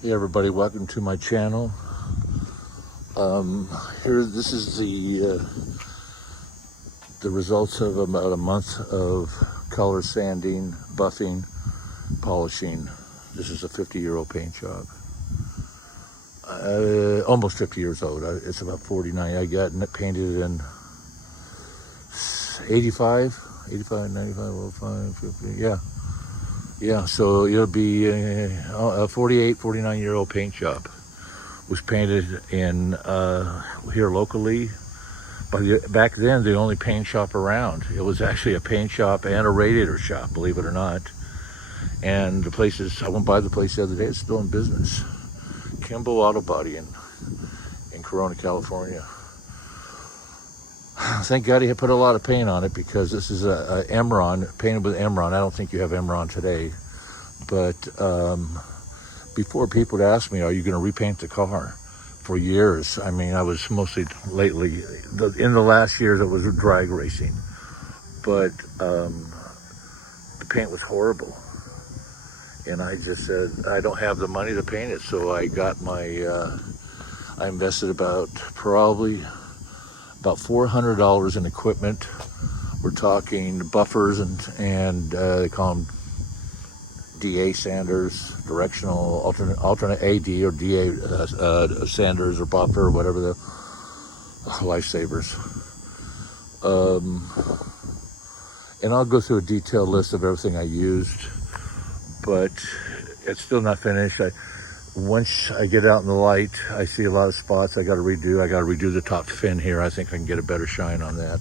Hey everybody, welcome to my channel. This is the results of about a month of color sanding, buffing, polishing. This is a 50-year-old paint job. Almost 50 years old. It's about 49. I got it painted in 85, 95, 05, 50, yeah. Yeah, so it'll be a 48, 49-year-old paint job. Was painted in here locally. Back then, the only paint shop around. It was actually a paint shop and a radiator shop, believe it or not. And the places, I went by the place the other day, it's still in business. Kimball Auto Body in Corona, California. Thank God he had put a lot of paint on it, because this is a Emron, painted with Emron. I don't think you have Emron today. But before people would ask me, are you going to repaint the car? For years, I mean, I was mostly lately, in the last years it was drag racing. But the paint was horrible. And I just said, I don't have the money to paint it. So I got I invested probably about $400 in equipment. We're talking buffers and they call them DA sanders, directional alternate AD or DA sanders or buffer or whatever, the lifesavers. And I'll go through a detailed list of everything I used, but it's still not finished. Once I get out in the light, I see a lot of spots I got to redo. I got to redo the top fin here. I think I can get a better shine on that.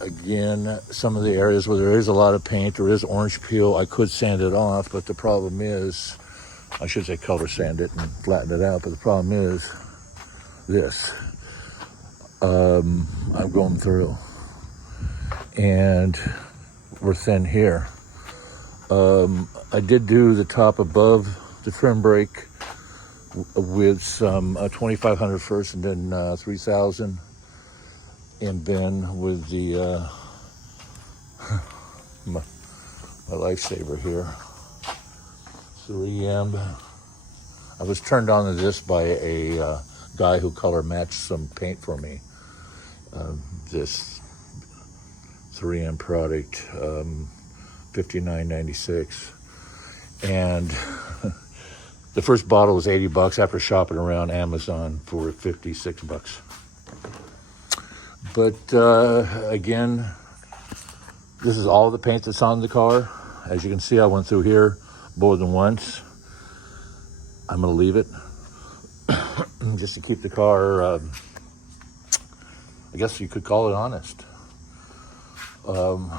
Again, some of the areas where there is a lot of paint, there is orange peel, I could sand it off, but the problem is, I should say color sand it and flatten it out, but the problem is this. I'm going through, and we're thin here. I did do the top above the trim brake with some 2500 first and then 3000, and then with the my lifesaver here, 3M. I was turned on to this by a guy who color matched some paint for me. This 3M product, $59.96, and the first bottle was $80 after shopping around Amazon for $56. But again, this is all the paint that's on the car. As you can see, I went through here more than once. I'm gonna leave it just to keep the car, I guess you could call it honest. I'm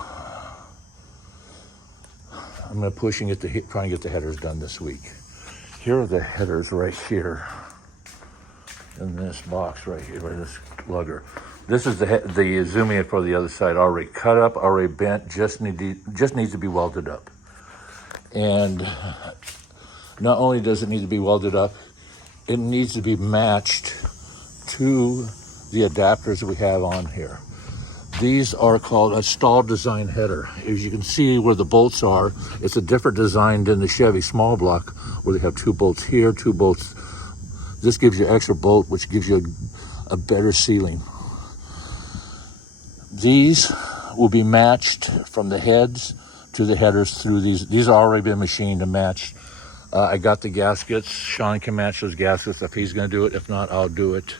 gonna push and try and get the headers done this week. Here are the headers right here in this box right here, by this lugger. This is the zooming it for the other side, already cut up, already bent, just needs to be welded up. And not only does it need to be welded up, it needs to be matched to the adapters that we have on here. These are called a stall design header. As you can see where the bolts are, it's a different design than the Chevy small block, where they have 2 bolts here, 2 bolts. This gives you extra bolt, which gives you a better sealing. These will be matched from the heads to the headers through these. These have already been machined and matched. I got the gaskets. Sean can match those gaskets if he's going to do it. If not, I'll do it.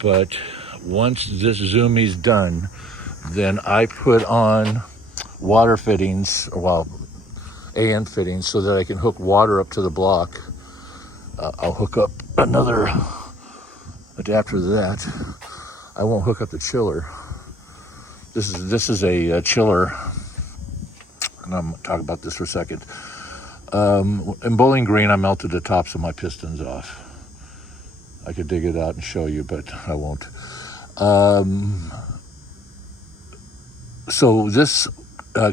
But once this zoomie's done, then I put on water fittings, AN fittings, so that I can hook water up to the block. I'll hook up another adapter to that. I won't hook up the chiller. This is a chiller, and I'm gonna talk about this for a second. In Bowling Green, I melted the tops of my pistons off. I could dig it out and show you, but I won't. So this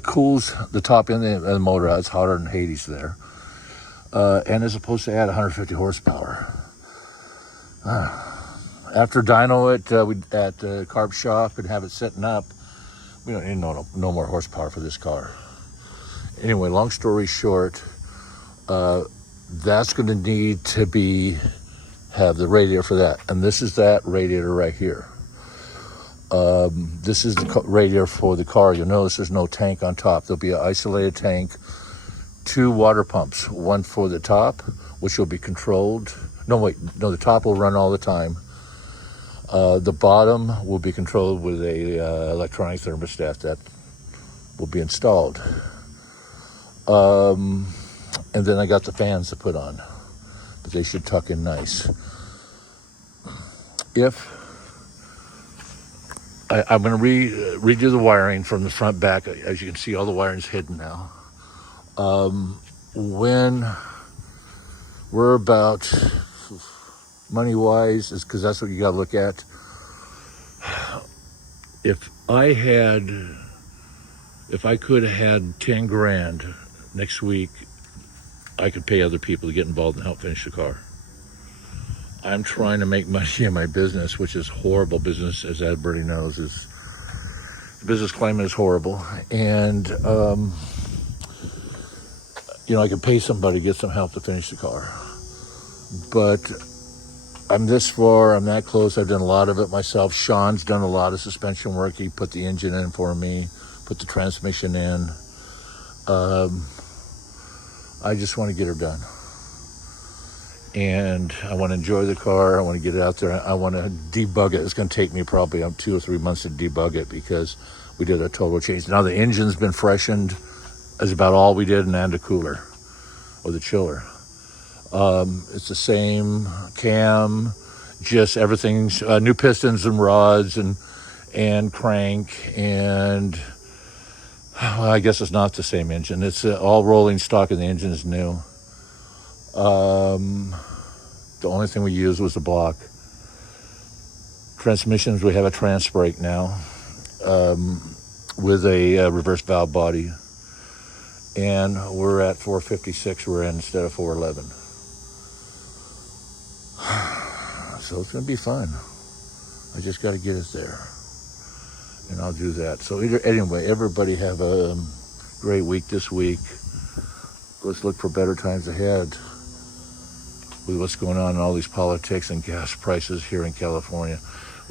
cools the top end of the motor out. It's hotter than Hades there. And it's supposed to add 150 horsepower. After dyno it at the carb shop and have it setting up, we don't need no more horsepower for this car. Anyway, long story short, That's going to need to have the radiator for that. And this is that radiator right here. This is the radiator for the car. You'll notice there's no tank on top. There'll be an isolated tank, 2 water pumps, one for the top, which will be controlled. No, the top will run all the time. The bottom will be controlled with a electronic thermostat that will be installed. And then I got the fans to put on, but they should tuck in nice. I'm going to redo the wiring from the front back. As you can see, all the wiring's hidden now. When we're about money-wise, is because that's what you got to look at. If I could have had 10 grand next week, I could pay other people to get involved and help finish the car. I'm trying to make money in my business, which is horrible business, as everybody knows. The business climate is horrible. And, I could pay somebody to get some help to finish the car. But I'm this far, I'm that close. I've done a lot of it myself. Sean's done a lot of suspension work. He put the engine in for me, put the transmission in. I just want to get her done. And I want to enjoy the car. I want to get it out there. I want to debug it. It's going to take me probably 2 or 3 months to debug it because we did a total change. Now the engine's been freshened. Is about all we did, and a cooler or the chiller. It's the same cam, just everything's new pistons and rods and crank, and well, I guess it's not the same engine. It's all rolling stock, and the engine is new. The only thing we used was the block. Transmissions, we have a trans brake now with a reverse valve body. And we're at 456 we're in instead of 411. So it's going to be fun. I just got to get it there. And I'll do that. So anyway, everybody have a great week this week. Let's look for better times ahead with what's going on in all these politics and gas prices here in California.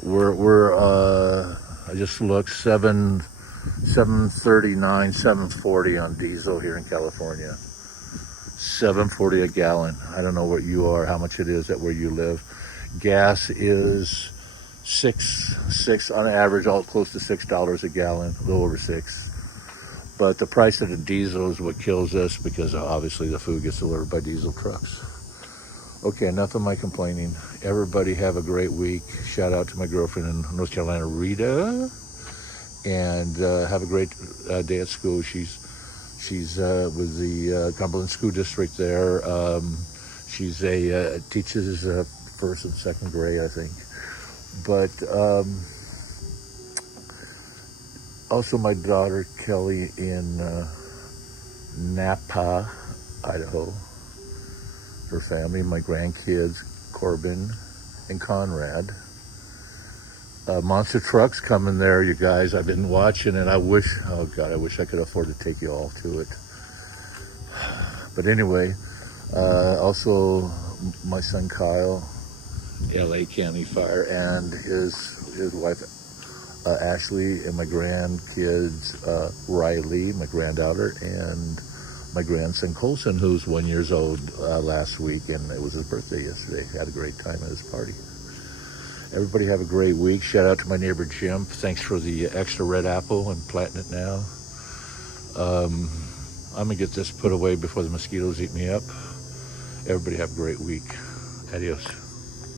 I just looked, 739, 740 on diesel here in California. 740 a gallon. I don't know where you are, how much it is at where you live. Gas is six on average, all close to $6 a gallon, a little over $6. But the price of the diesel is what kills us because obviously the food gets delivered by diesel trucks. Okay, enough of my complaining. Everybody have a great week. Shout out to my girlfriend in North Carolina, Rita. And have a great day at school. She's with the Cumberland School District there. She's teaches first and second grade, I think. But also my daughter Kelly in Napa, Idaho. Her family, my grandkids Corbin and Conrad. Monster trucks coming there, you guys. I've been watching it. I wish I could afford to take you all to it. But anyway, also my son Kyle, LA County Fire, and his wife Ashley, and my grandkids Riley, my granddaughter, and my grandson Colson, who's 1 year old last week, and it was his birthday yesterday. Had a great time at his party. Everybody have a great week. Shout out to my neighbor Jim. Thanks for the extra red apple and planting it now. I'm gonna get this put away before the mosquitoes eat me up. Everybody have a great week. Adios.